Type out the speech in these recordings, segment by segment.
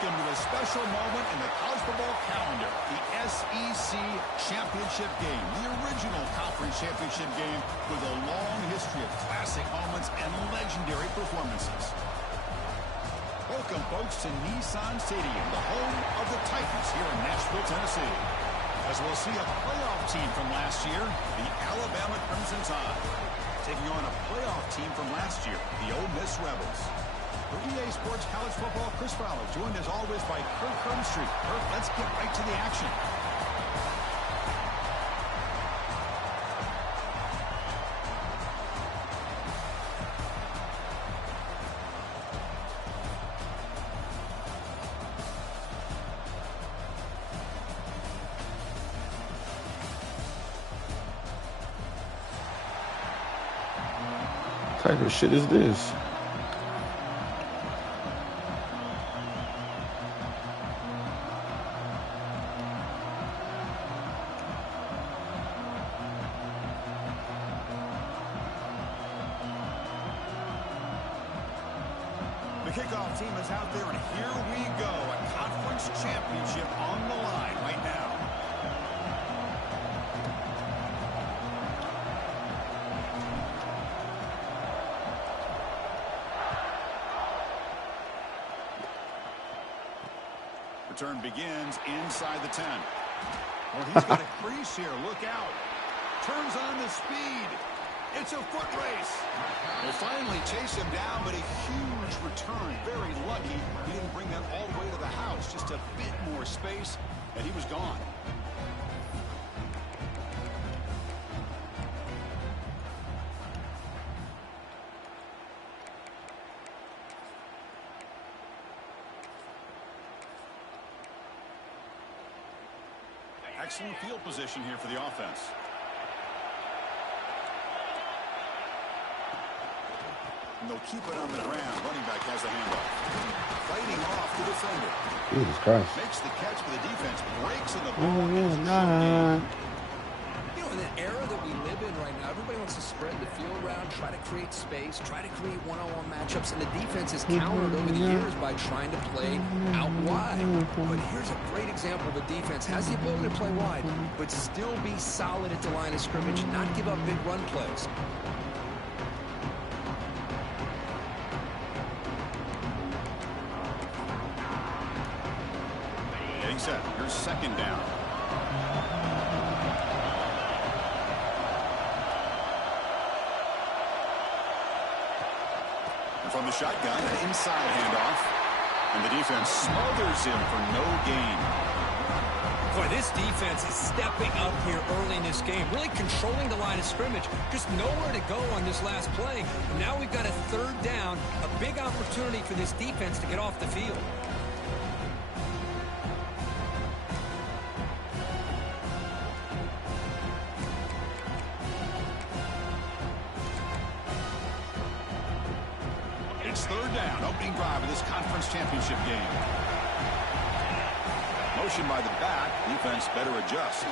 welcome to a special moment in the college football calendar, the SEC Championship game, the original conference championship game with a long history of classic moments and legendary performances. Welcome, folks, to Nissan Stadium, the home of the Titans here in Nashville, Tennessee. As we'll see a playoff team from last year, the Alabama Crimson Tide, taking on a playoff team from last year, the Ole Miss Rebels. For EA Sports College Football, Chris Fowler, joined as always by Kirk Herbstreit. Kirk, let's get right to the action. What type of shit is this? The kickoff team is out there, and here we go. A conference championship on the line right now. Return begins inside the 10. Well, he's got a crease here. Look out. Turns on the speed. It's a foot race. We'll finally chase him down, but a huge return. Very lucky he didn't bring that all the way to the house. Just a bit more space, and he was gone. Excellent field position here for the offense. And they'll keep it on the ground. Running back has the handoff. Fighting off the defender. Jesus Christ. Makes the catch for the defense. Breaks in the Oh, ball. nah. You know, in the era that we live in right now, everybody wants to spread the field around, try to create space, try to create one-on-one matchups, and the defense has countered over the years by trying to play out wide. But here's a great example. The defense has the ability to play wide, but still be solid at the line of scrimmage, not give up big run plays. Set. Here's second down. And from the shotgun, an inside handoff. And the defense smothers him for no gain. Boy, this defense is stepping up here early in this game, really controlling the line of scrimmage. Just nowhere to go on this last play. And now we've got a third down, a big opportunity for this defense to get off the field. It's third down, opening drive of this conference championship game. Motion by the back, defense better adjust.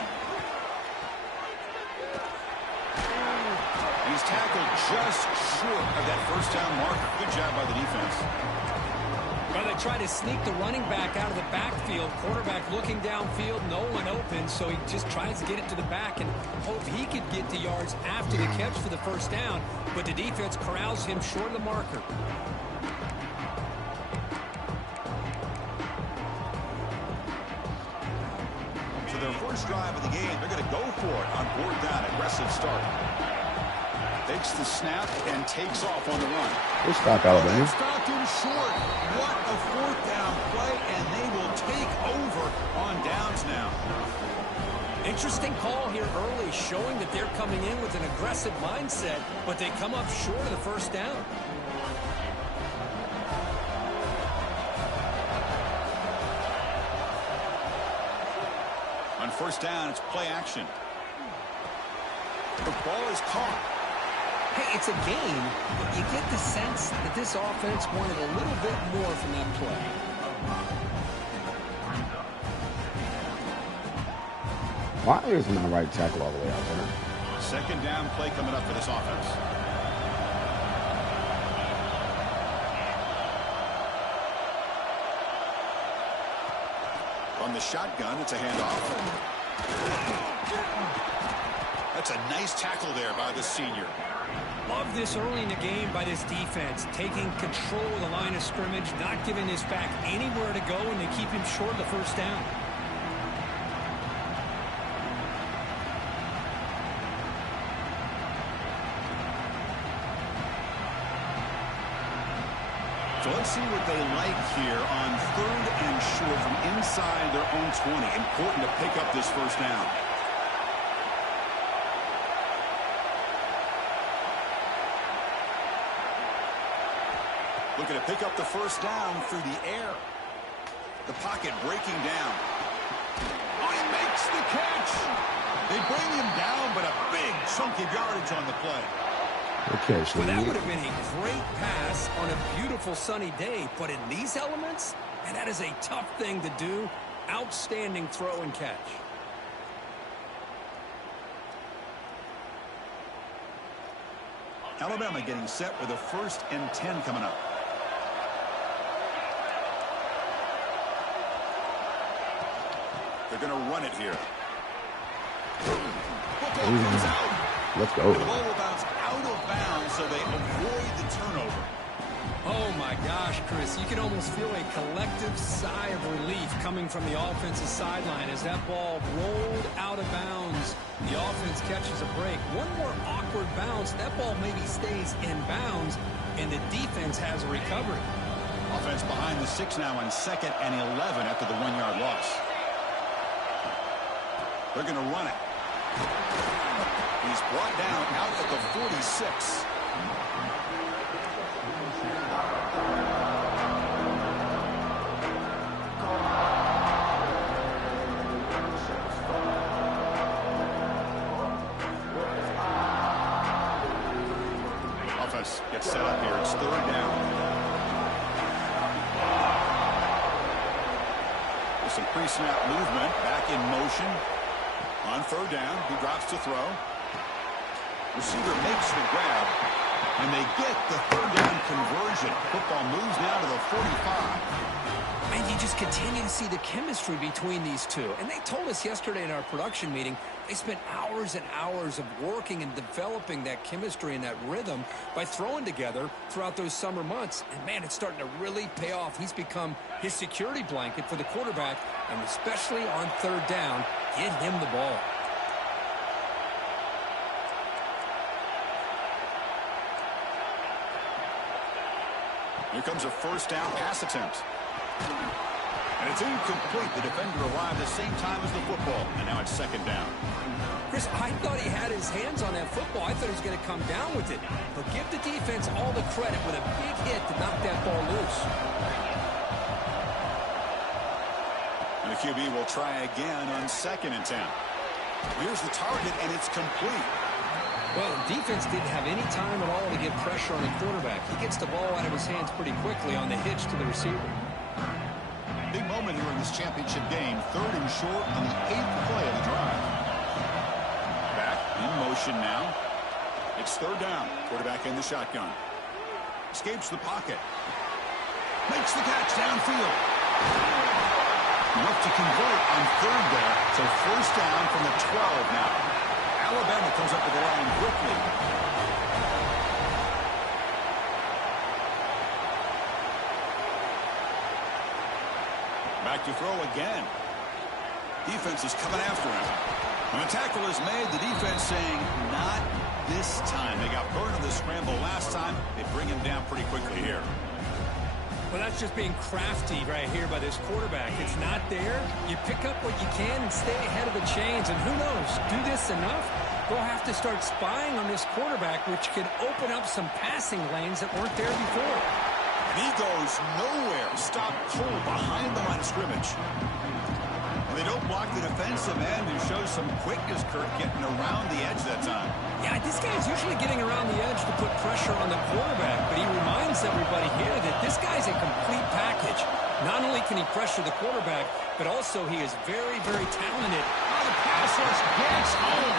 He's tackled just short of that first down marker. Good job by the defense. Well, they try to sneak the running back out of the backfield. Quarterback looking downfield, no one open, so he just tries to get it to the back and hope he could get the yards after the catch for the first down, but the defense corrals him short of the marker. So their first drive of the game, they're going to go for it on fourth down. Aggressive start. Takes the snap and takes off on the run. Good stop, Alabama. Stopped him short. What a fourth down play, and they will take over on downs now. Interesting call here early, showing that they're coming in with an aggressive mindset, but they come up short of the first down. On first down, it's play action. The ball is caught. Hey, it's a game, but you get the sense that this offense wanted a little bit more from that play. Why isn't my right tackle all the way out there? Second down play coming up for this offense. on the shotgun. It's a handoff. That's a nice tackle there by the senior. Love this early in the game by this defense, taking control of the line of scrimmage, not giving this back anywhere to go, and they keep him short of the first down. So let's see what they like here on 3rd and short from inside their own 20. Important to pick up this first down. Looking to pick up the first down through the air. The pocket breaking down. Oh, he makes the catch. They bring him down, but a big chunk of yardage on the play. Okay, so Well, that would have been a great pass on a beautiful sunny day, but in these elements, and that is a tough thing to do. Outstanding throw and catch. Alabama getting set with a 1st and 10 coming up. They're going to run it here. Football comes out. Let's go. The ball will bounce out of bounds, so they avoid the turnover. Oh, my gosh, Chris. You can almost feel a collective sigh of relief coming from the offensive sideline as that ball rolled out of bounds. The offense catches a break. One more awkward bounce. That ball maybe stays in bounds, and the defense has a recovery. Offense behind the 6 now on 2nd and 11 after the 1-yard loss. They're going to run it. He's brought down out at the 46. Offense gets set up here. It's 3rd down. With some pre-snap movement, back in motion. On 3rd down, he drops to throw. Receiver makes the grab, and they get the 3rd down conversion. Football moves now to the 45. And you just continue to see the chemistry between these two. And they told us yesterday in our production meeting, they spent hours and hours of working and developing that chemistry and that rhythm by throwing together throughout those summer months. And, man, it's starting to really pay off. He's become his security blanket for the quarterback, and especially on 3rd down, get him the ball. Here comes a 1st down pass attempt. And it's incomplete. The defender arrived the same time as the football, and now it's 2nd down. Chris, I thought he had his hands on that football. I thought he was going to come down with it. But give the defense all the credit with a big hit to knock that ball loose. And the QB will try again on 2nd and 10. Here's the target, and it's complete. Well, defense didn't have any time at all to get pressure on the quarterback. He gets the ball out of his hands pretty quickly on the hitch to the receiver. Big moment here in this championship game. 3rd and short on the 8th play of the drive. Back in motion now. It's 3rd down. Quarterback in the shotgun. Escapes the pocket. Makes the catch downfield. Enough to convert on 3rd there. So 1st down from the 12 now. Alabama comes up with the line quickly. Back to throw again. Defense is coming after him. When a tackle is made, the defense saying, not this time. They got burned in the scramble last time. They bring him down pretty quickly here. Well, that's just being crafty right here by this quarterback. It's not there. You pick up what you can and stay ahead of the chains. And who knows, do this enough, they'll have to start spying on this quarterback, which could open up some passing lanes that weren't there before. And he goes nowhere. Stop cold behind the line of scrimmage. And they don't block the defensive end and show some quickness, Kurt, getting around the edge that time. Yeah, this guy's usually getting around the edge to put pressure on the quarterback, but he reminds everybody here that this guy's a complete package. Not only can he pressure the quarterback, but also he is very, very talented. Oh, the pass rush gets home.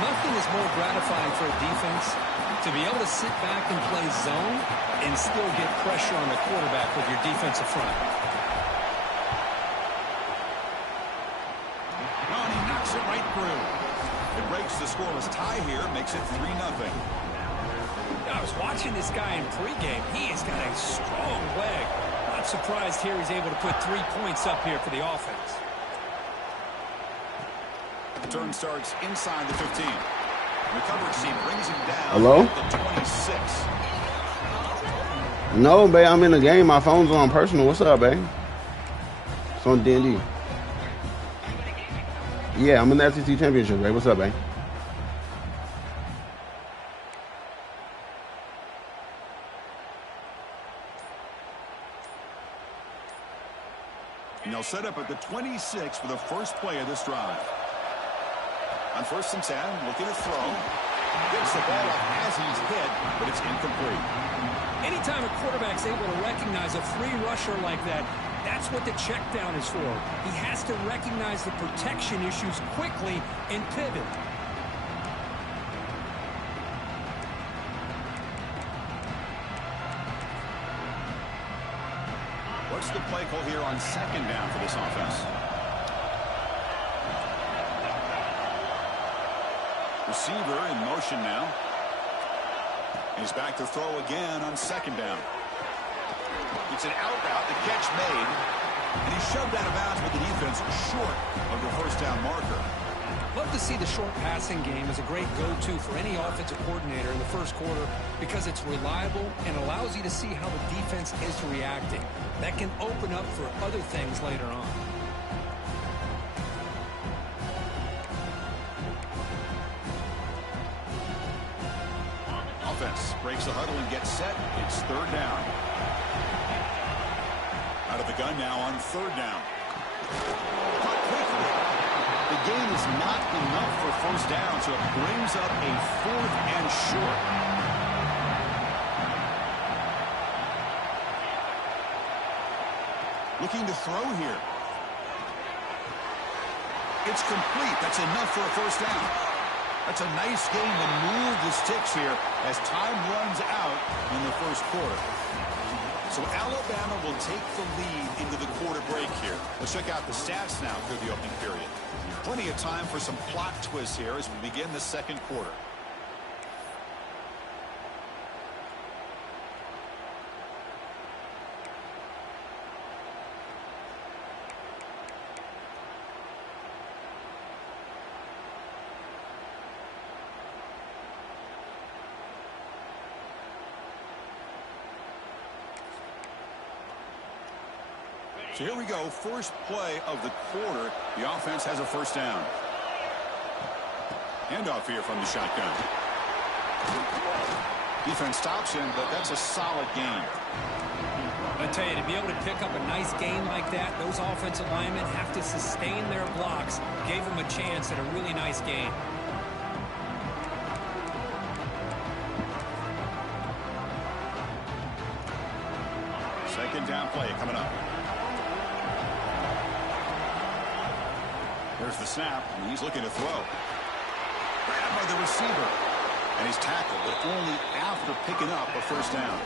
Nothing is more gratifying for a defense to be able to sit back and play zone and still get pressure on the quarterback with your defensive front. a scoreless tie here. Makes it 3-0. I was watching this guy in pregame. He has got a strong leg. Not surprised here he's able to put 3 points up here for the offense. Turn starts inside the 15. The coverage team brings him down. Hello? At the 26. No, babe, I'm in the game. My phone's on personal. What's up, babe? It's on D&D. Yeah, I'm in the SEC Championship, babe. What's up, babe? And they'll set up at the 26 for the first play of this drive. On 1st and 10, looking to throw. Gets the ball up as he's hit, but it's incomplete. Anytime a quarterback's able to recognize a free rusher like that, that's what the check down is for. He has to recognize the protection issues quickly and pivot. What's the play call here on 2nd down for this offense? Receiver in motion now. He's back to throw again on 2nd down. It's an out route, the catch made, and he's shoved out of bounds with the defense short of the 1st down marker. Love to see the short passing game as a great go-to for any offensive coordinator in the 1st quarter because it's reliable and allows you to see how the defense is reacting. That can open up for other things later on. Offense breaks the huddle and gets set. It's 3rd down. Out of the gun now on 3rd down. Caught quickly. The gain is not enough for 1st down, so it brings up a 4th and short. Looking to throw here. It's complete. That's enough for a 1st down. That's a nice game to move the sticks here as time runs out in the 1st quarter. So Alabama will take the lead into the quarter break here. Let's check out the stats now through the opening period. Plenty of time for some plot twists here as we begin the 2nd quarter. So here we go, first play of the quarter. The offense has a 1st down. Handoff here from the shotgun. Defense stops him, but that's a solid game. I tell you, to be able to pick up a nice game like that, those offensive linemen have to sustain their blocks. Gave them a chance at a really nice game. Second down play coming up. There's the snap, and he's looking to throw. Grabbed by the receiver. And he's tackled, but only after picking up a 1st down.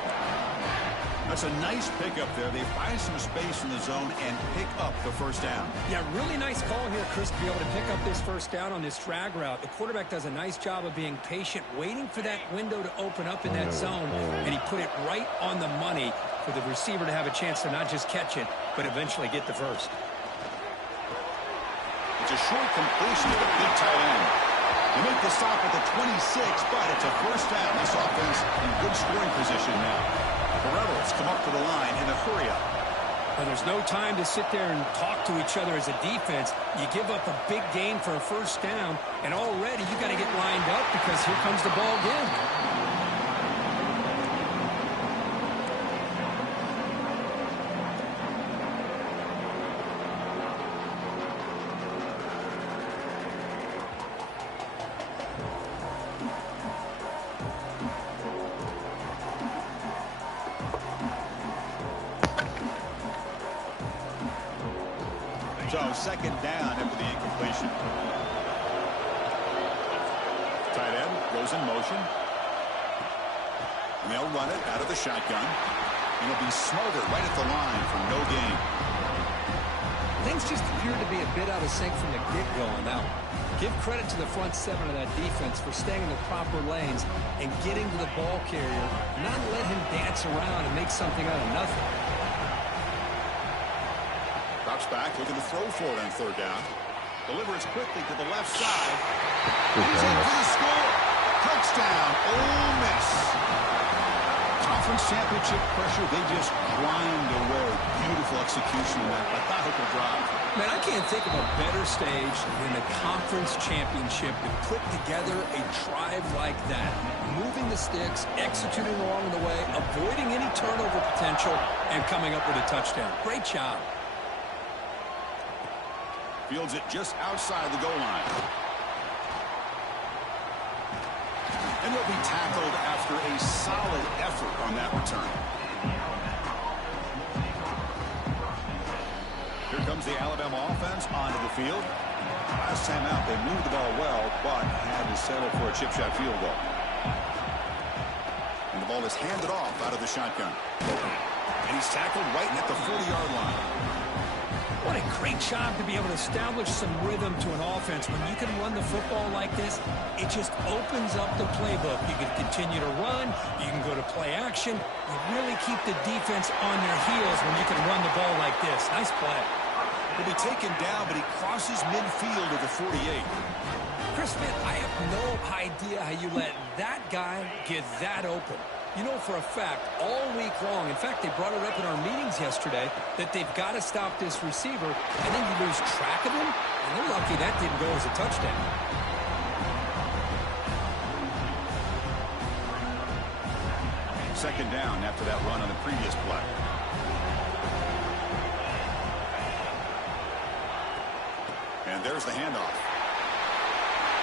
That's a nice pickup there. They find some space in the zone and pick up the 1st down. Yeah, really nice call here, Chris, to be able to pick up this 1st down on this drag route. The quarterback does a nice job of being patient, waiting for that window to open up in that zone, and he put it right on the money for the receiver to have a chance to not just catch it, but eventually get the 1st. It's a short completion to the big tight end. They make the stop at the 26, but it's a 1st down. This offense in good scoring position now. The Rebels come up to the line in a hurry up. Well, there's no time to sit there and talk to each other as a defense. You give up a big gain for a 1st down, and already you got to get lined up because here comes the ball again. So 2nd down after the incompletion. Tight end goes in motion. And they'll run it out of the shotgun. And it'll be smothered right at the line for no gain. Things just appeared to be a bit out of sync from the get-go on that one. Give credit to the front seven of that defense for staying in the proper lanes and getting to the ball carrier, not let him dance around and make something out of nothing. Drops back, looking to throw for it on third down. Delivers quickly to the left side. He's in for the score. Touchdown, Ole Miss. Conference championship pressure, they just grind away. Beautiful execution in that methodical drive. Man, I can't think of a better stage than the conference championship to put together a drive like that. Moving the sticks, executing along the way, avoiding any turnover potential, and coming up with a touchdown. Great job. Fields it just outside the goal line. And he'll be tackled after a solid effort on that return. Here comes the Alabama offense onto the field. Last time out, they moved the ball well, but had to settle for a chip shot field goal. And the ball is handed off out of the shotgun. And he's tackled right at the 40-yard line. What a great job to be able to establish some rhythm to an offense. When you can run the football like this, it just opens up the playbook. You can continue to run. You can go to play action. You really keep the defense on their heels when you can run the ball like this. Nice play. He'll be taken down, but he crosses midfield at the 48. Chris, man, I have no idea how you let that guy get that open. You know for a fact, all week long, in fact, they brought it up in our meetings yesterday, that they've got to stop this receiver, and then you lose track of him, and they're lucky that didn't go as a touchdown. Second down after that run on the previous play. And there's the handoff.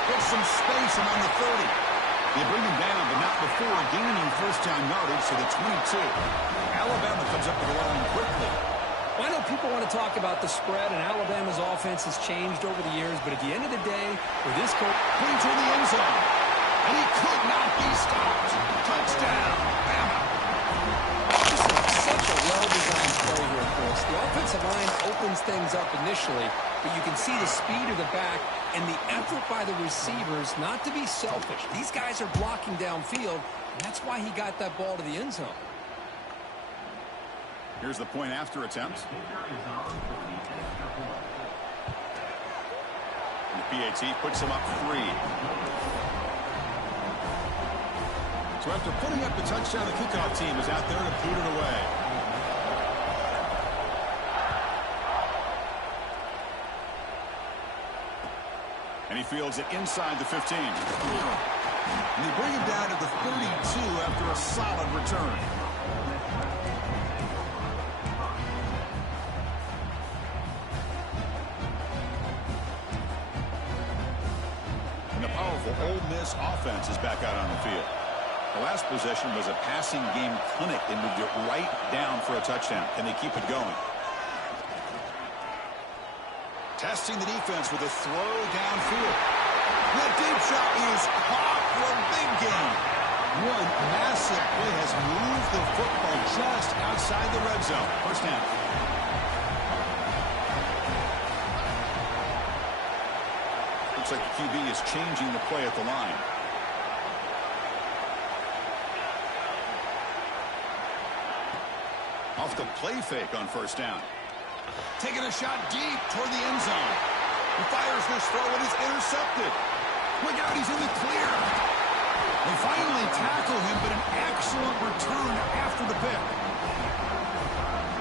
Gets some space around the 30. They bring him down, but not before gaining first down yardage to the 22. Alabama comes up to the line quickly. Well, I know people want to talk about the spread, and Alabama's offense has changed over the years, but at the end of the day, with this coach, putting toward the end zone. And he could not be stopped. Touchdown, Bama. Such a well-designed play here, Chris. The offensive line opens things up initially, but you can see the speed of the back and the effort by the receivers not to be selfish. These guys are blocking downfield, and that's why he got that ball to the end zone. Here's the point after attempt. And the PAT puts him up 3. So after putting up the touchdown, the kickoff team is out there to boot it away. And he fields it inside the 15. And they bring him down to the 32 after a solid return. And the powerful Ole Miss offense is back out on the field. The last possession was a passing game clinic. They moved it right down for a touchdown. Can they keep it going? Testing the defense with a throw downfield. The deep shot is caught for a big gain. One massive play has moved the football just outside the red zone. First down. Looks like the QB is changing the play at the line. Off the play fake on first down. Taking a shot deep toward the end zone. He fires this throw and is intercepted. Look out, he's in the clear. They finally tackle him, but an excellent return after the pick.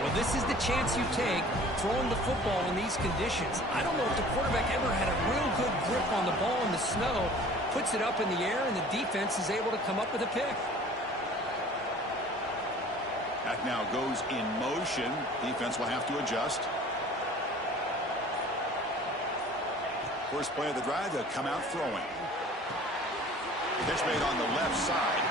Well, this is the chance you take throwing the football in these conditions. I don't know if the quarterback ever had a real good grip on the ball in the snow, puts it up in the air, and the defense is able to come up with a pick. That now goes in motion. Defense will have to adjust. First play of the drive, they'll come out throwing. Pitch made on the left side.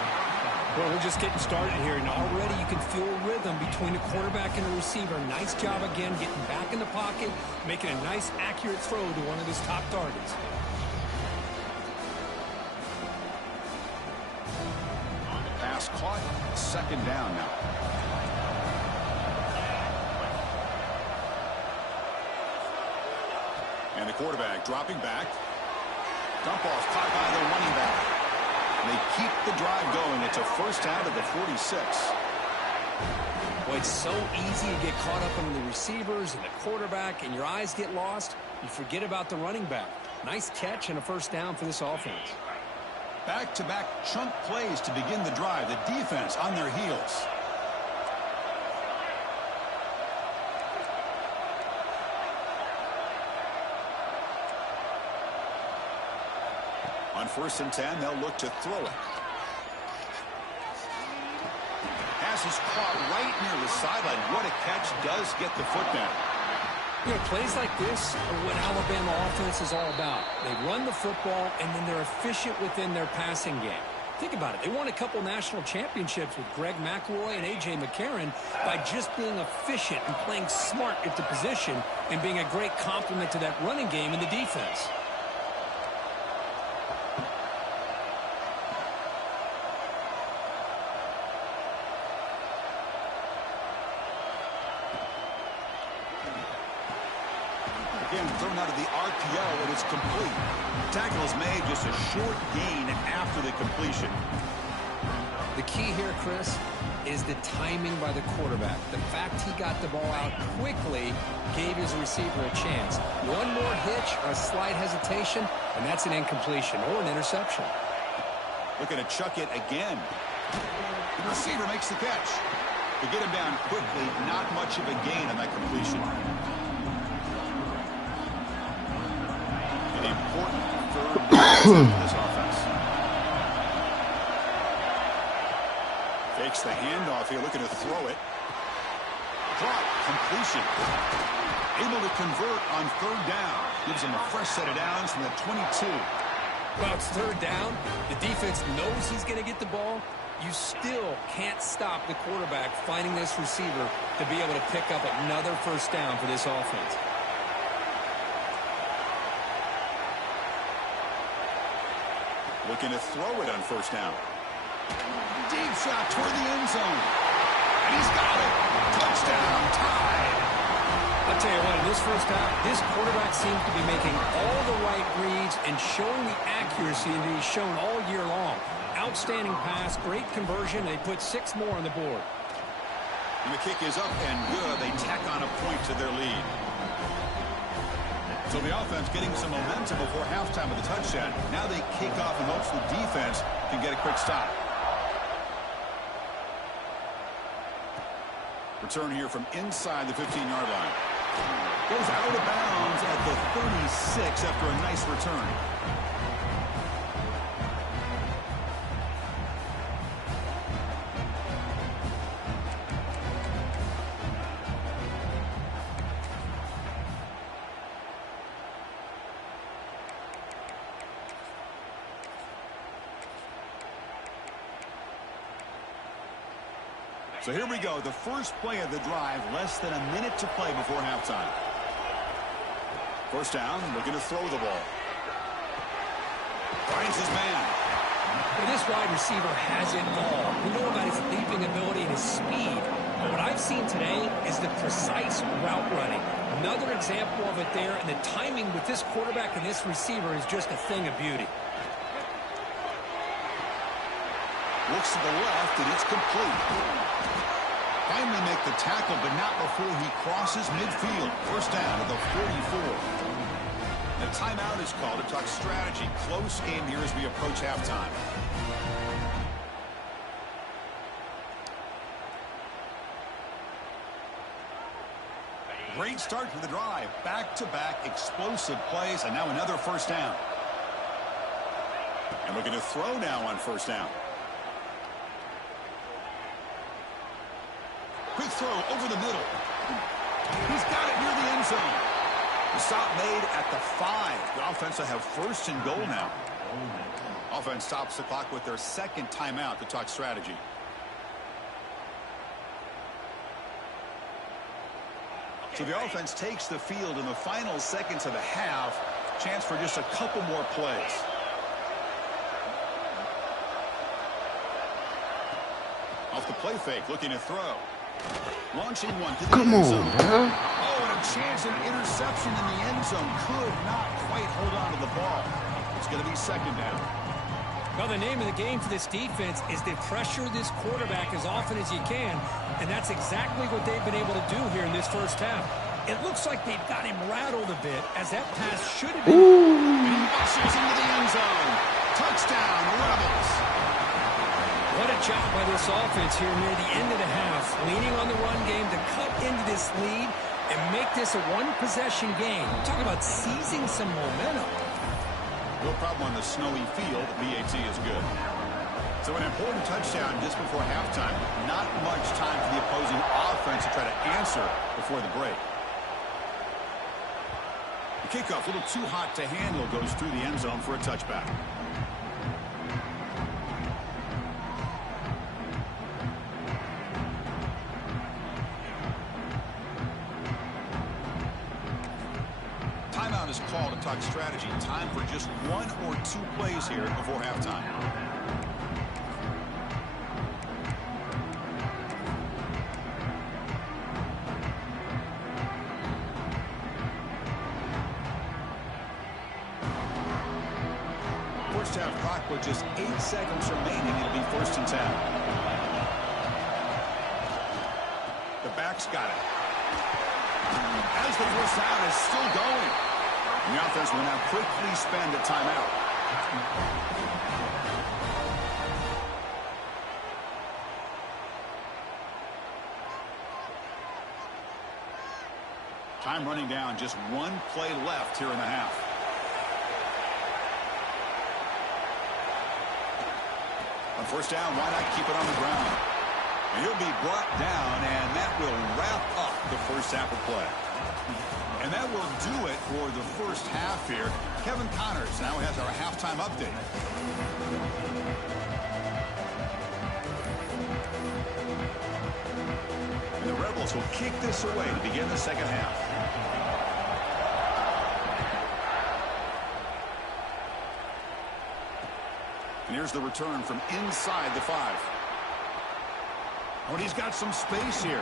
Well, we're just getting started here, and already you can feel a rhythm between the quarterback and the receiver. Nice job again getting back in the pocket, making a nice, accurate throw to one of his top targets. Pass caught. Second down now. And the quarterback dropping back. Dump off caught by the running back. And they keep the drive going. It's a first down to the 46. Well, it's so easy to get caught up in the receivers and the quarterback, and your eyes get lost. You forget about the running back. Nice catch and a first down for this offense. Back-to-back chunk plays to begin the drive. The defense on their heels. On 1st and 10, they'll look to throw it. Pass is caught right near the sideline. What a catch. Does get the foot down. You know, plays like this are what Alabama offense is all about. They run the football, and then they're efficient within their passing game. Think about it. They won a couple national championships with Greg McElroy and A.J. McCarron by just being efficient and playing smart at the position and being a great complement to that running game in the defense. Thrown out of the RPO, and it's complete. The tackle is made, just a short gain after the completion. The key here, Chris, is the timing by the quarterback. The fact he got the ball out quickly gave his receiver a chance. One more hitch or a slight hesitation, and that's an incompletion or an interception. Looking to chuck it again. The receiver makes the catch. To get him down quickly, not much of a gain on that completion. An important third down for this offense. Fakes the handoff here, looking to throw it. Caught, completion. Able to convert on 3rd down. Gives him a fresh set of downs from the 22. Well, it's 3rd down. The defense knows he's going to get the ball. You still can't stop the quarterback finding this receiver to be able to pick up another first down for this offense. Looking to throw it on 1st down. Deep shot toward the end zone. And he's got it. Touchdown, tied. I'll tell you what, in this first half, this quarterback seems to be making all the right reads and showing the accuracy that he's shown all year long. Outstanding pass, great conversion. They put 6 more on the board. And the kick is up and good. They tack on a point to their lead. So the offense getting some momentum before halftime with a touchdown. Now they kick off in hopes the defense can get a quick stop. Return here from inside the 15-yard line. Goes out of bounds at the 36 after a nice return. So here we go, the first play of the drive, less than a minute to play before halftime. 1st down, looking to throw the ball. Finds his man. Well, this wide receiver has it all. We know about his leaping ability and his speed. But what I've seen today is the precise route running. Another example of it there, and the timing with this quarterback and this receiver is just a thing of beauty. Looks to the left, and it's complete. Finally make the tackle, but not before he crosses midfield. 1st down at the 44. The timeout is called to talk strategy. Close game here as we approach halftime. Great start to the drive. Back-to-back explosive plays, and now another 1st down. And looking to throw now on 1st down. Quick throw over the middle. He's got it near the end zone. The stop made at the 5. The offense will have 1st and goal now. Offense stops the clock with their 2nd timeout to talk strategy. So the offense takes the field in the final seconds of the half. Chance for just a couple more plays. Off the play fake, looking to throw. Launching one to the end zone. Oh, and a chance at an interception in the end zone. Could not quite hold on to the ball. It's going to be second down. Well, the name of the game for this defense is to pressure this quarterback as often as you can, and that's exactly what they've been able to do here in this first half. It looks like they've got him rattled a bit, as that pass should have been. And he bushes into the end zone. Touchdown, Rebels. What a job by this offense here near the end of the half, leaning on the run game to cut into this lead and make this a one-possession game. Talk about seizing some momentum. No problem on the snowy field. BAT is good. So an important touchdown just before halftime. Not much time for the opposing offense to try to answer before the break. The kickoff, a little too hot to handle, goes through the end zone for a touchback. Timeout is called to talk strategy. Time for just one or two plays here before halftime. First half clock with just 8 seconds remaining. It'll be 1st and 10. The back's got it. As the first down is still going. The offense will now quickly spend a timeout. Time running down. Just one play left here in the half. On first down, why not keep it on the ground? And he'll be brought down, and that will wrap up the first half of play. And that will do it for the first half here. Kevin Connors now has our halftime update. And the Rebels will kick this away to begin the second half. And here's the return from inside the 5. Oh, and he's got some space here.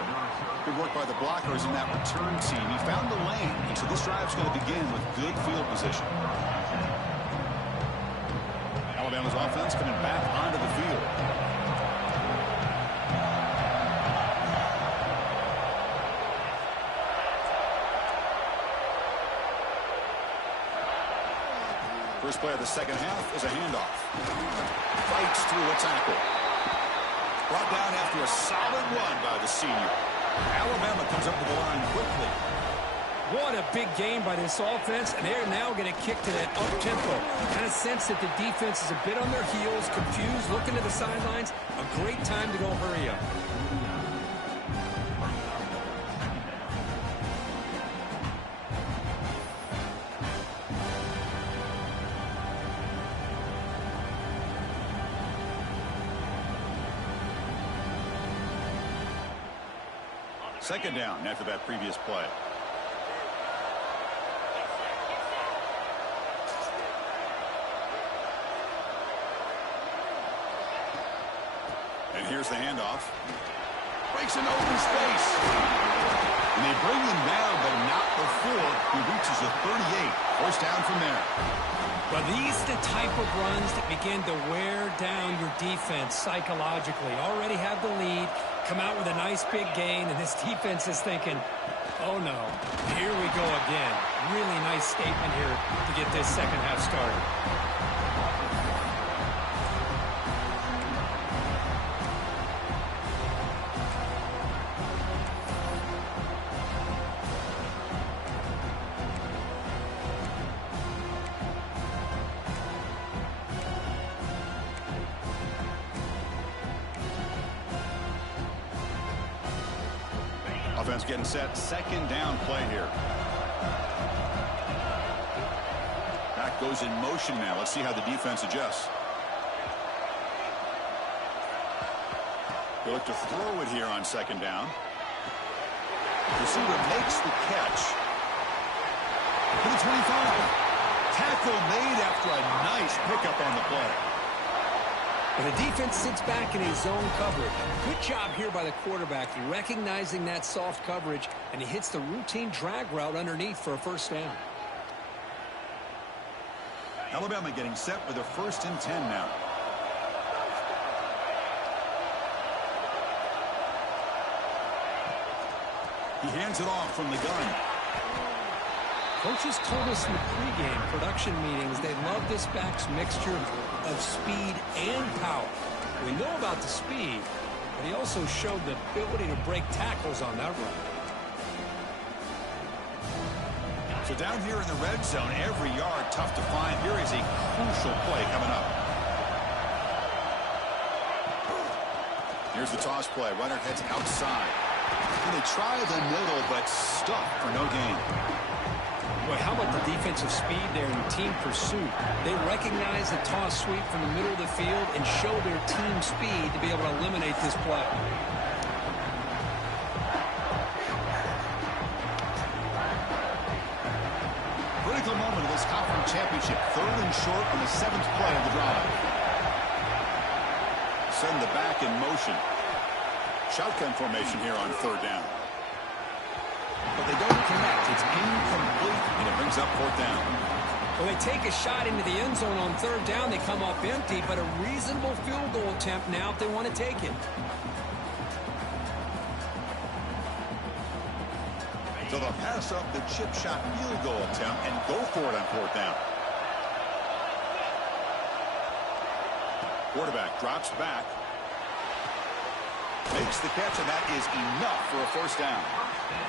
Good work by the blockers in that return team. He found the lane, and so this drive's going to begin with good field position. Alabama's offense coming back onto the field. First play of the second half is a handoff. Fights through a tackle. Brought down after a solid run by the senior. Alabama comes up with the line quickly. What a big game by this offense, and they're now going to kick to that up-tempo. Kind of sense that the defense is a bit on their heels, confused, looking to the sidelines. A great time to go hurry up. Second down after that previous play. And here's the handoff. Breaks an open space. And they bring him down, but not before he reaches the 38. First down from there. Well, these are the type of runs that begin to wear down your defense psychologically. Already have the lead. Come out with a nice big gain, and this defense is thinking, oh no, here we go again. Really nice statement here to get this second half started. Offense getting set. Second down play here. Back goes in motion now. Let's see how the defense adjusts. They look to throw it here on second down. Receiver makes the catch. To the 25. Tackle made after a nice pickup on the play. And the defense sits back in his zone coverage. Good job here by the quarterback, recognizing that soft coverage, and he hits the routine drag route underneath for a first down. Alabama getting set with a 1st and 10 now. He hands it off from the gun. Coaches told us in the pregame production meetings they love this back's mixture of speed and power. We know about the speed, but he also showed the ability to break tackles on that run. So down here in the red zone, every yard tough to find. Here is a crucial play coming up. Here's the toss play. Runner heads outside. And they try the middle, but stuck for no gain. Boy, how about the defensive speed there in team pursuit? They recognize the toss sweep from the middle of the field and show their team speed to be able to eliminate this play. Critical moment of this conference championship. 3rd and short on the 7th play of the drive. Send the back in motion. Shotgun formation here on 3rd down. But they don't connect. It's incomplete, and it brings up 4th down. Well, they take a shot into the end zone on 3rd down. They come up empty, but a reasonable field goal attempt now if they want to take it. So they'll pass up the chip shot field goal attempt and go for it on 4th down. Quarterback drops back. Makes the catch, and that is enough for a 1st down.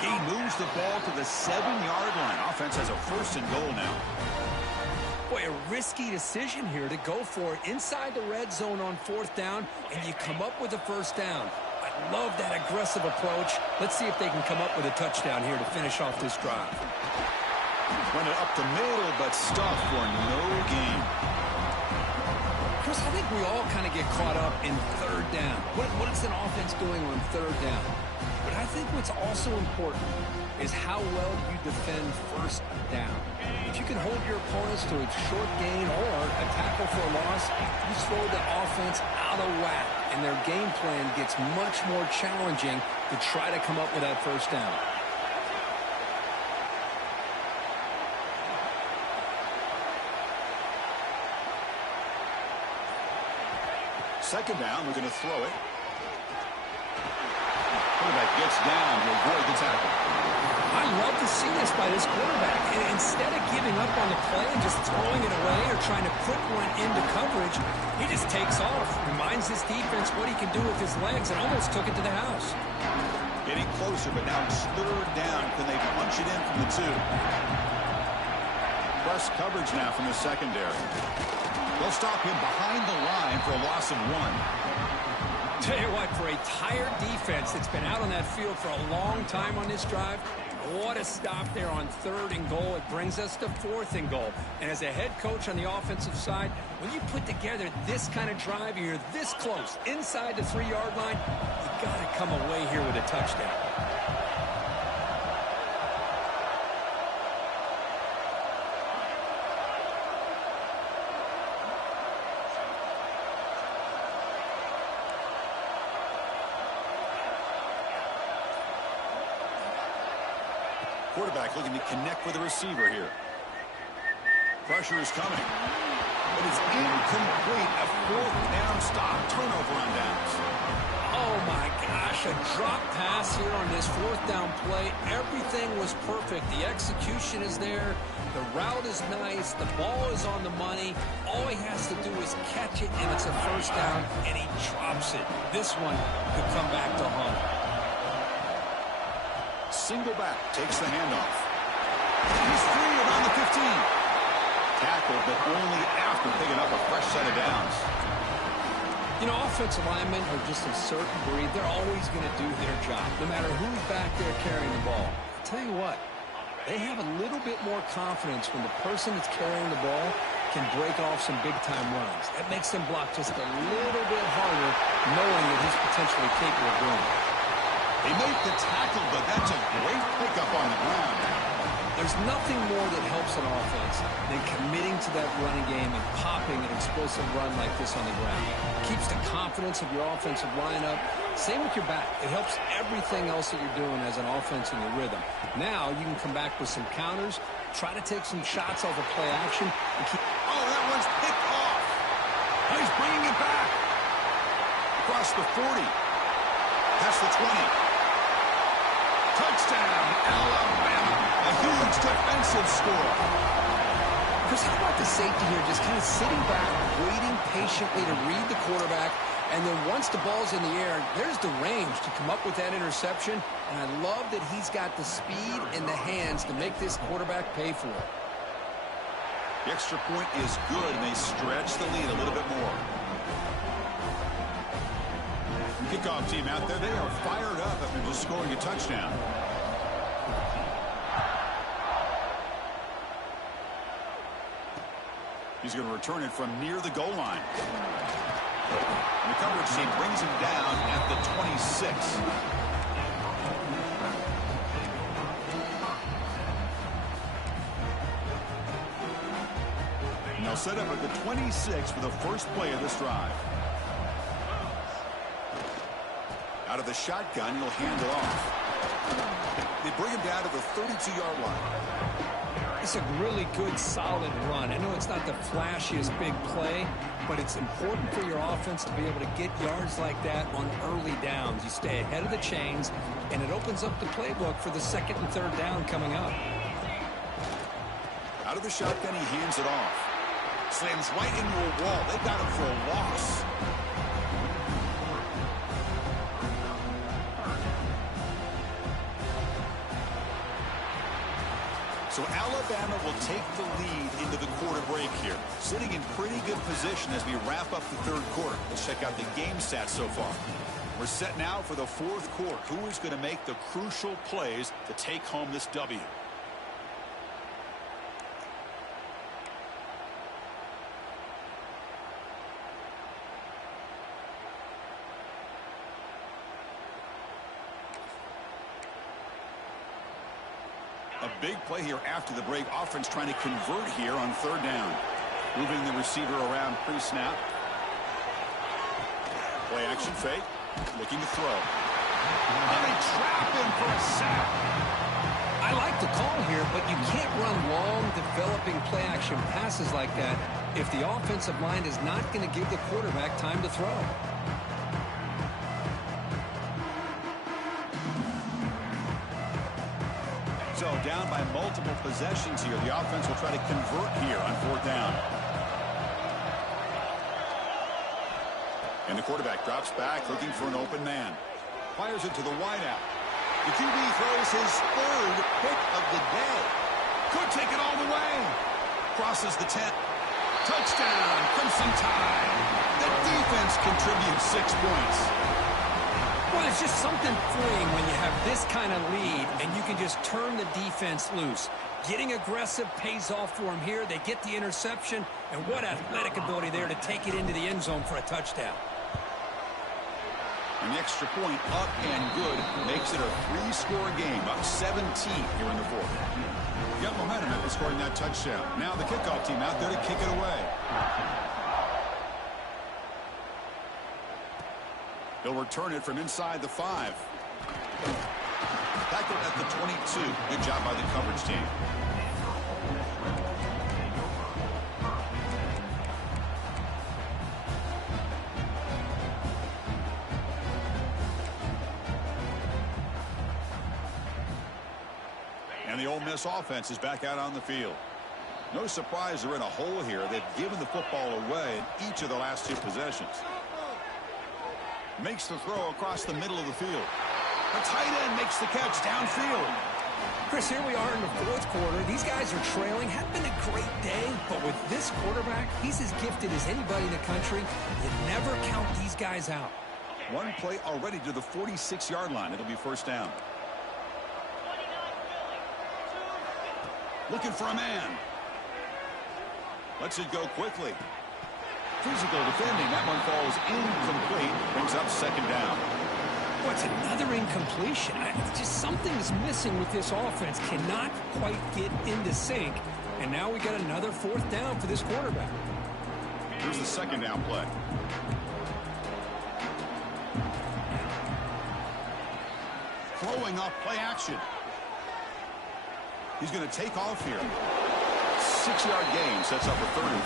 He moves the ball to the 7-yard line. Offense has a 1st and goal now. Boy, a risky decision here to go for it inside the red zone on 4th down, and you come up with a 1st down. I love that aggressive approach. Let's see if they can come up with a touchdown here to finish off this drive. Run it up the middle, but stuffed for no gain. Chris, I think we all kind of get caught up in 3rd down. What is an offense doing on 3rd down? But I think what's also important is how well you defend 1st down. If you can hold your opponents to a short gain or a tackle for a loss, you throw the offense out of whack, and their game plan gets much more challenging to try to come up with that 1st down. Second down, we're going to throw it. Quarterback gets down to avoid the tackle. I love to see this by this quarterback. And instead of giving up on the play and just throwing it away or trying to put one into coverage, he just takes off, reminds his defense what he can do with his legs, and almost took it to the house. Getting closer, but now it's 3rd down. Can they punch it in from the 2? Press coverage now from the secondary. They'll stop him behind the line for a loss of 1. Tell you what, for a tired defense that's been out on that field for a long time on this drive, what a stop there on 3rd and goal. It brings us to 4th and goal. And as a head coach on the offensive side, when you put together this kind of drive, you're this close inside the 3-yard line, you got to come away here with a touchdown. Quarterback looking to connect with the receiver here. Pressure is coming. But it's incomplete. A 4th down stop. Turnover on downs. Oh, my gosh. A drop pass here on this 4th down play. Everything was perfect. The execution is there. The route is nice. The ball is on the money. All he has to do is catch it, and it's a 1st down, and he drops it. This one could come back to haunt him. Single back, takes the handoff. He's free around the 15. Tackled, but only after picking up a fresh set of downs. You know, offensive linemen are just a certain breed. They're always going to do their job, no matter who's back there carrying the ball. I'll tell you what, they have a little bit more confidence when the person that's carrying the ball can break off some big-time runs. That makes them block just a little bit harder, knowing that he's potentially capable of doing it. They make the tackle, but that's a great pickup on the ground. There's nothing more that helps an offense than committing to that running game and popping an explosive run like this on the ground. It keeps the confidence of your offensive lineup. Same with your back. It helps everything else that you're doing as an offense in your rhythm. Now you can come back with some counters, try to take some shots off of play action, and keep... Oh, that bringing it back. Across the 40. Past the 20. Touchdown, Alabama. A huge defensive score. Chris, how about the safety here just kind of sitting back, waiting patiently to read the quarterback, and then once the ball's in the air, there's the range to come up with that interception, and I love that he's got the speed and the hands to make this quarterback pay for it. The extra point is good, and they stretch the lead a little bit more. Kickoff team out there, they are fired up after just scoring a touchdown. He's going to return it from near the goal line. And the coverage team brings him down at the 26. And they'll set up at the 26 for the first play of this drive. Out of the shotgun, he'll hand it off. They bring him down to the 32-yard line. It's a really good, solid run. I know it's not the flashiest big play, but it's important for your offense to be able to get yards like that on early downs. You stay ahead of the chains, and it opens up the playbook for the second and third down coming up. Out of the shotgun, he hands it off. Slams right into a wall. They got him for a loss. So Alabama will take the lead into the quarter break here. Sitting in pretty good position as we wrap up the third quarter. Let's check out the game stats so far. We're set now for the fourth quarter. Who is going to make the crucial plays to take home this W? A big play here after the break. Offense trying to convert here on third down. Moving the receiver around pre-snap. Play action fake. Looking to throw. And they trap him for a sack. I like the call here, but you can't run long, developing play action passes like that if the offensive line is not going to give the quarterback time to throw. So down by multiple possessions here. The offense will try to convert here on fourth down. And the quarterback drops back looking for an open man. Fires it to the wideout. The QB throws his third pick of the day. Could take it all the way. Crosses the 10. Touchdown, Crimson Tide. The defense contributes 6 points. Well, it's just something freeing when you have this kind of lead and you can just turn the defense loose. Getting aggressive pays off for them here. They get the interception, and what athletic ability there to take it into the end zone for a touchdown. An extra point up and good makes it a 3-score game, up 17 here in the fourth. Got momentum after scoring that touchdown. Now the kickoff team out there to kick it away. They'll return it from inside the 5. Tackled at the 22. Good job by the coverage team. And the Ole Miss offense is back out on the field. No surprise they're in a hole here. They've given the football away in each of the last 2 possessions. Makes the throw across the middle of the field. The tight end makes the catch downfield. Chris, here we are in the fourth quarter. These guys are trailing. Hadn't been a great day, but with this quarterback, he's as gifted as anybody in the country. You never count these guys out. One play already to the 46-yard line. It'll be first down. Looking for a man. Lets it go quickly. Physical defending. That one falls incomplete. Brings up second down. What's another incompletion? Just something is missing with this offense. Cannot quite get into sync. And now we got another fourth down for this quarterback. Here's the second down play. Throwing off play action. He's going to take off here. 6-yard gain sets up a 3rd and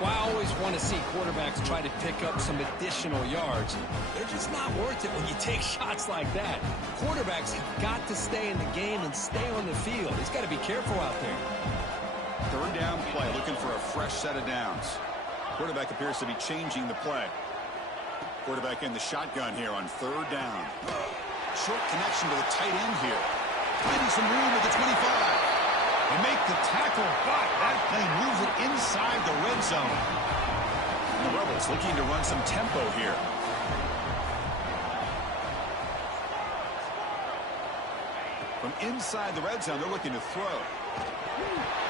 4. Well, I always want to see quarterbacks try to pick up some additional yards. They're just not worth it when you take shots like that. Quarterbacks have got to stay in the game and stay on the field. He's got to be careful out there. Third down play, looking for a fresh set of downs. Quarterback appears to be changing the play. Quarterback in the shotgun here on third down. Short connection to the tight end here. Finding some room at the 25. They make the tackle, but that play moves it inside the red zone. The Rebels looking to run some tempo here. From inside the red zone, they're looking to throw.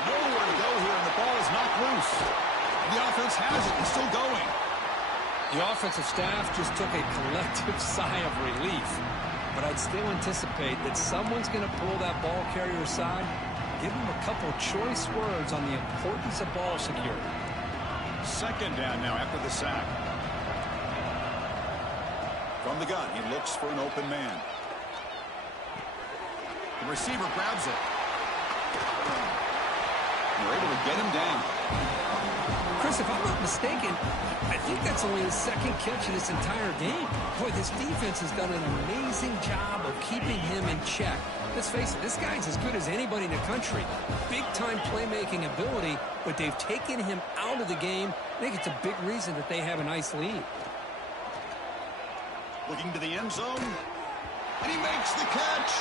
Nowhere to go here, and the ball is knocked loose. The offense has it. It's still going. The offensive staff just took a collective sigh of relief. But I'd still anticipate that someone's going to pull that ball carrier aside, give him a couple choice words on the importance of ball security. Second down now after the sack. From the gun, he looks for an open man. The receiver grabs it. They're able to get him down. Chris, if I'm not mistaken, I think that's only his second catch in this entire game. Boy, this defense has done an amazing job of keeping him in check. Let's face it, this guy's as good as anybody in the country. Big-time playmaking ability, but they've taken him out of the game. I think it's a big reason that they have a nice lead. Looking to the end zone. And he makes the catch.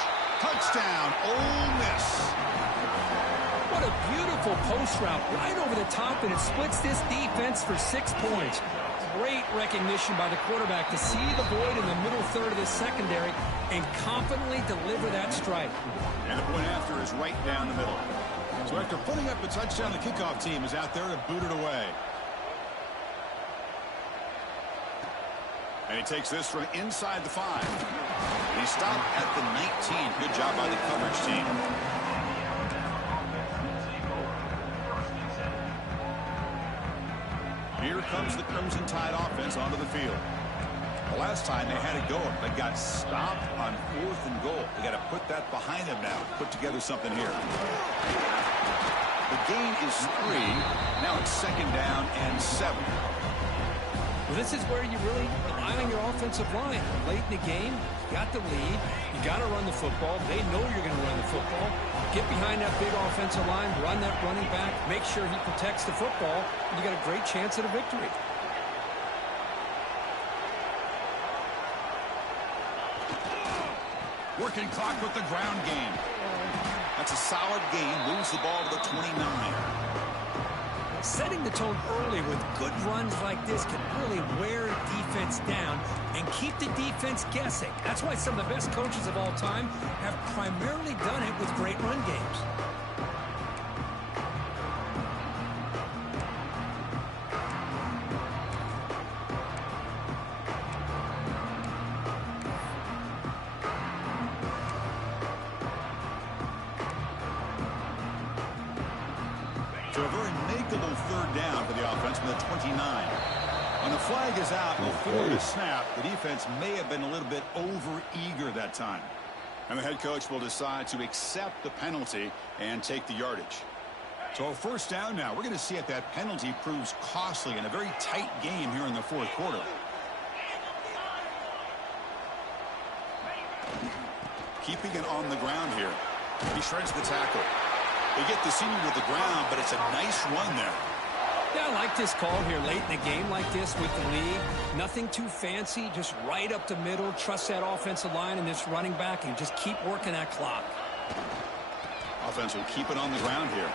Touchdown, Ole Miss. What a beautiful post route right over the top, and it splits this defense for 6 points. Great recognition by the quarterback to see the void in the middle third of the secondary and confidently deliver that strike. And the point after is right down the middle. So after putting up a touchdown, the kickoff team is out there to boot it away. And he takes this from inside the 5. He stopped at the 19. Good job by the coverage team. Here comes the Crimson Tide offense onto the field. The last time they had it going, but got stopped on 4th and goal. They got to put that behind them now. Put together something here. The gain is 3. Now it's second down and 7. Well, this is where you really rely on your offensive line. Late in the game, you got the lead. You got to run the football. They know you're going to run the football. Get behind that big offensive line, run that running back, make sure he protects the football, and you got a great chance at a victory. Working clock with the ground game. That's a solid game. Moves the ball to the 29. Setting the tone early with good runs like this can really wear defense down and keep the defense guessing. That's why some of the best coaches of all time have primarily done it with great run games. So a very makeable third down for the offense from the 29. When the flag is out before the snap, the defense may have been a little bit over-eager that time. And the head coach will decide to accept the penalty and take the yardage. So a first down now. We're going to see if that penalty proves costly in a very tight game here in the 4th quarter. Keeping it on the ground here. He shreds the tackle. They get the senior to the ground, but it's a nice run there. Yeah, I like this call here late in a game like this with the lead. Nothing too fancy, just right up the middle. Trust that offensive line and this running back and just keep working that clock. Offense will keep it on the ground here.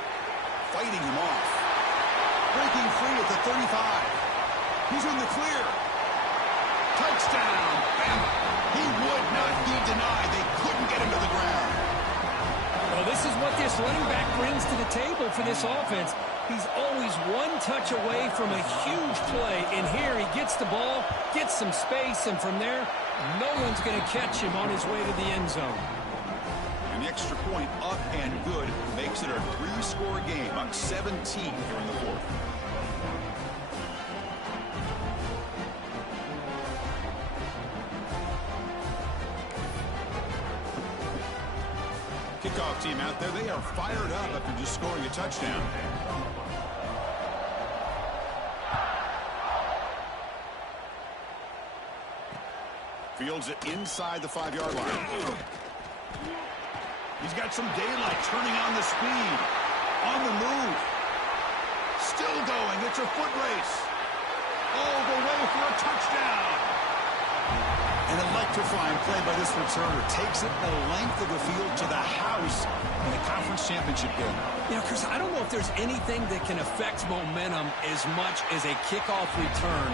Fighting him off. Breaking free at the 35. He's in the clear. Touchdown, Bama. He would not be denied. They couldn't get him to the ground. Well, this is what this running back brings to the table for this offense. He's always one touch away from a huge play. And here he gets the ball, gets some space, and from there, no one's going to catch him on his way to the end zone. And the extra point up and good makes it a 3-score game on 17 here in the 4th. Kickoff team out there, they are fired up after just scoring a touchdown. Fields it inside the 5-yard line. He's got some daylight, turning on the speed. On the move. Still going. It's a foot race. All the way for a touchdown. An electrifying play by this returner. Takes it the length of the field to the house in the conference championship game. You know, Chris, I don't know if there's anything that can affect momentum as much as a kickoff return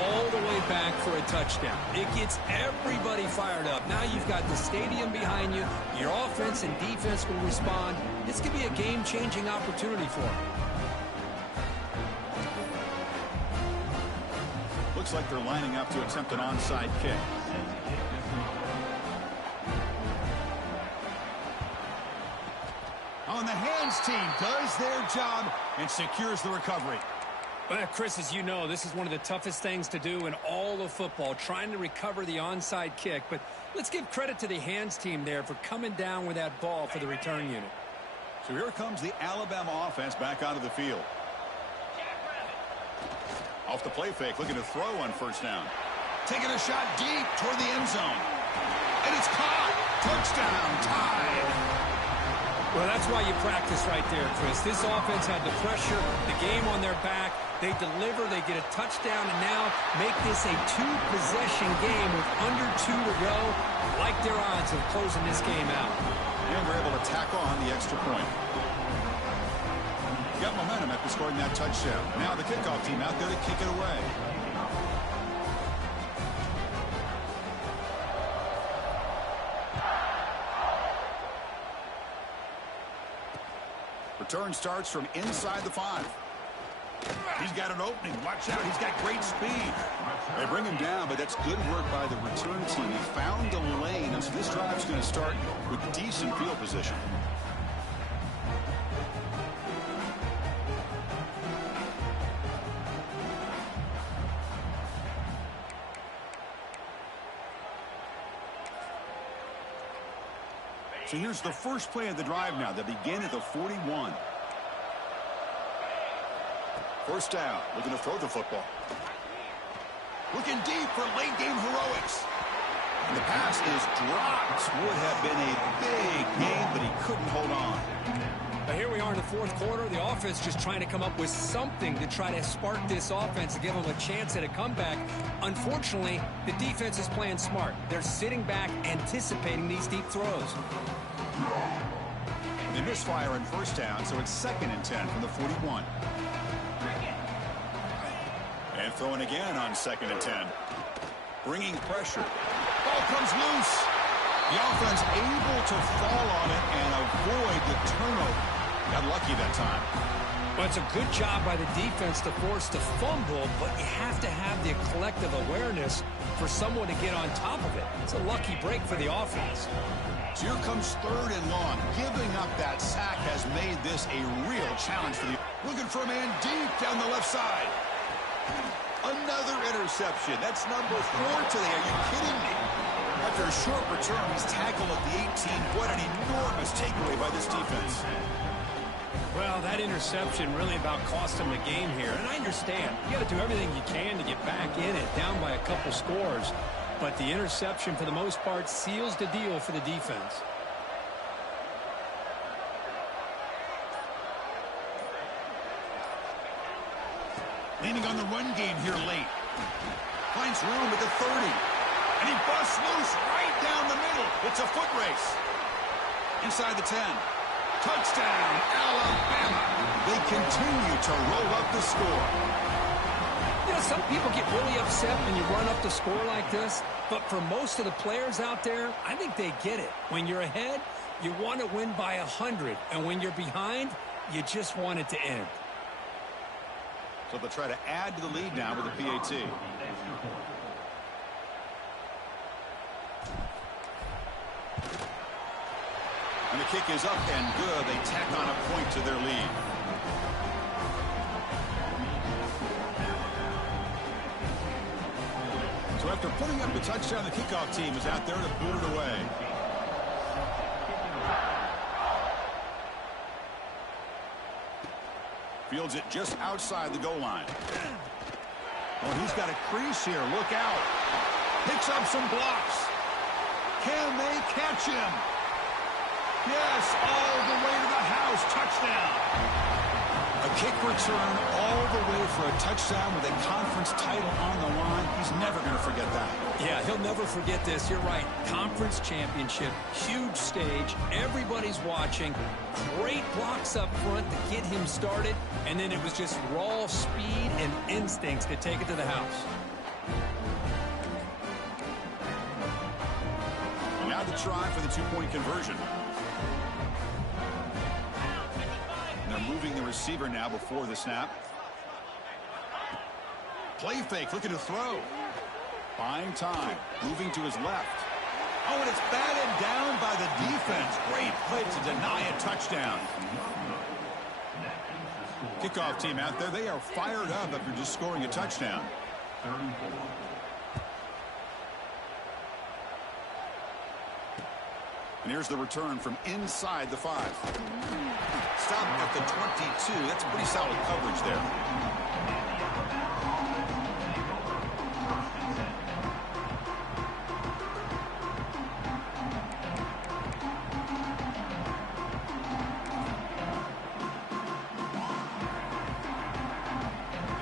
all the way back for a touchdown. It gets everybody fired up. Now you've got the stadium behind you. Your offense and defense will respond. This could be a game-changing opportunity for them. Looks like they're lining up to attempt an onside kick. On the hands team does their job and secures the recovery. Well, Chris, as you know, this is one of the toughest things to do in all of football, trying to recover the onside kick. But let's give credit to the hands team there for coming down with that ball for the return unit. So here comes the Alabama offense back onto the field. Off the play fake, looking to throw on first down. Taking a shot deep toward the end zone. And it's caught. Touchdown, tied. Well, that's why you practice right there, Chris. This offense had the pressure, the game on their back. They deliver, they get a touchdown, and now make this a two-possession game with under 2 to go. Like their odds of closing this game out. And we're able to tack on the extra point. Got momentum after scoring that touchdown. Now the kickoff team out there to kick it away. Return starts from inside the 5. He's got an opening. Watch out. He's got great speed. They bring him down, but that's good work by the return team. He found the lane, and so this drive's going to start with decent field position. So here's the first play of the drive now. They begin at the 41. First down, looking to throw the football. Looking deep for late game heroics. And the pass is dropped. Would have been a big game, but he couldn't hold on. But here we are in the fourth quarter. The offense just trying to come up with something to try to spark this offense to give them a chance at a comeback. Unfortunately, the defense is playing smart. They're sitting back, anticipating these deep throws. They misfire on first down, so it's 2nd and 10 from the 41. And throwing again on 2nd and 10. Bringing pressure. Ball comes loose. The offense able to fall on it and avoid the turnover. Got lucky that time. Well, it's a good job by the defense to force the fumble, but you have to have the collective awareness for someone to get on top of it. It's a lucky break for the offense. So here comes 3rd and long. Giving up that sack has made this a real challenge for the... Looking for a man deep down the left side. Another interception. That's number 4 today. Are you kidding me? After a short return, he's tackled at the 18. What an enormous takeaway by this defense. Well, that interception really about cost him the game here. And I understand. You got to do everything you can to get back in it, down by a couple scores. But the interception, for the most part, seals the deal for the defense. Leaning on the run game here late. Finds room at the 30. And he busts loose right down the middle. It's a foot race. Inside the 10. Touchdown, Alabama. They continue to roll up the score. You know, some people get really upset when you run up the score like this. But for most of the players out there, I think they get it. When you're ahead, you want to win by 100. And when you're behind, you just want it to end. So they'll try to add to the lead now with the PAT. And the kick is up and good. They tack on a point to their lead. So after putting up the touchdown, the kickoff team is out there to boot it away. Fields it just outside the goal line. Oh, he's got a crease here. Look out. Picks up some blocks. Can they catch him? Yes, all the way to the house. Touchdown. A kick return all the way for a touchdown with a conference title on the line. He's never going to forget that. Yeah, he'll never forget this. You're right. Conference championship, huge stage. Everybody's watching. Great blocks up front to get him started. And then it was just raw speed and instincts to take it to the house. Now the try for the two-point conversion. They're moving the receiver now before the snap. Play fake, looking to throw. Buying time, moving to his left. Oh, and it's batted down by the defense. Great play to deny a touchdown. Kickoff team out there, they are fired up after just scoring a touchdown. And here's the return from inside the 5. Stop at the 22. That's pretty solid coverage there.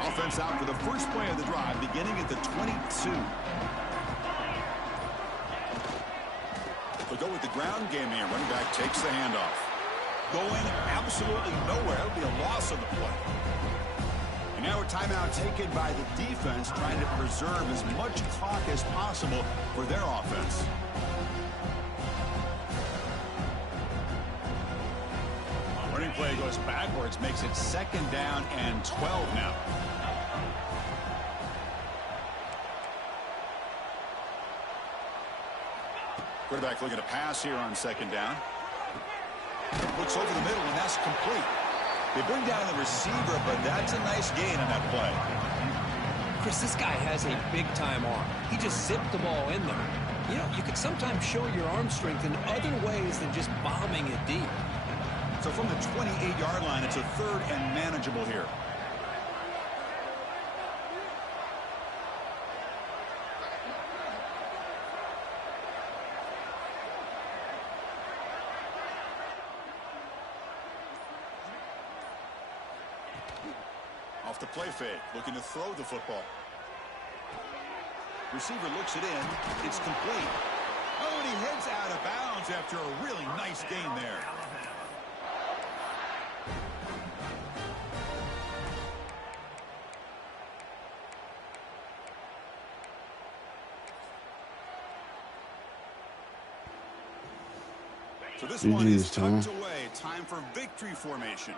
Offense out for the first play of the drive, beginning at the 22. They'll go with the ground game here. Running back takes the handoff. Going absolutely nowhere. It'll be a loss of the play. And now a timeout taken by the defense, trying to preserve as much clock as possible for their offense. Running play goes backwards, makes it 2nd down and 12 now. Quarterback looking to pass here on 2nd down. Looks over the middle, and that's complete. They bring down the receiver, but that's a nice gain on that play. Chris, this guy has a big-time arm. He just zipped the ball in there. You know, you can sometimes show your arm strength in other ways than just bombing it deep. So from the 28-yard line, it's a 3rd and manageable here. Off the play fake, looking to throw the football. Receiver looks it in. It's complete. Oh, and he heads out of bounds after a really nice gain there. So this one is tucked away. Time for victory formation.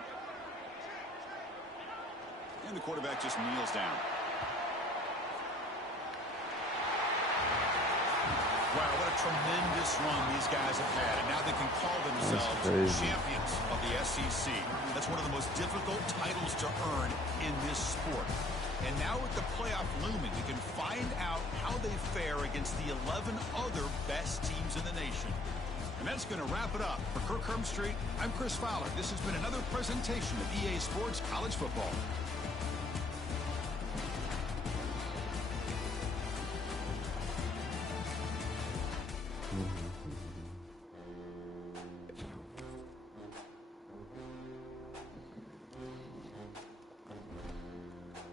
And the quarterback just kneels down. Wow, what a tremendous run these guys have had. And now they can call themselves champions of the SEC. That's one of the most difficult titles to earn in this sport. And now with the playoff looming, you can find out how they fare against the 11 other best teams in the nation. And that's going to wrap it up. For Kirk Herbstreit, I'm Chris Fowler. This has been another presentation of EA Sports College Football. Mm-hmm.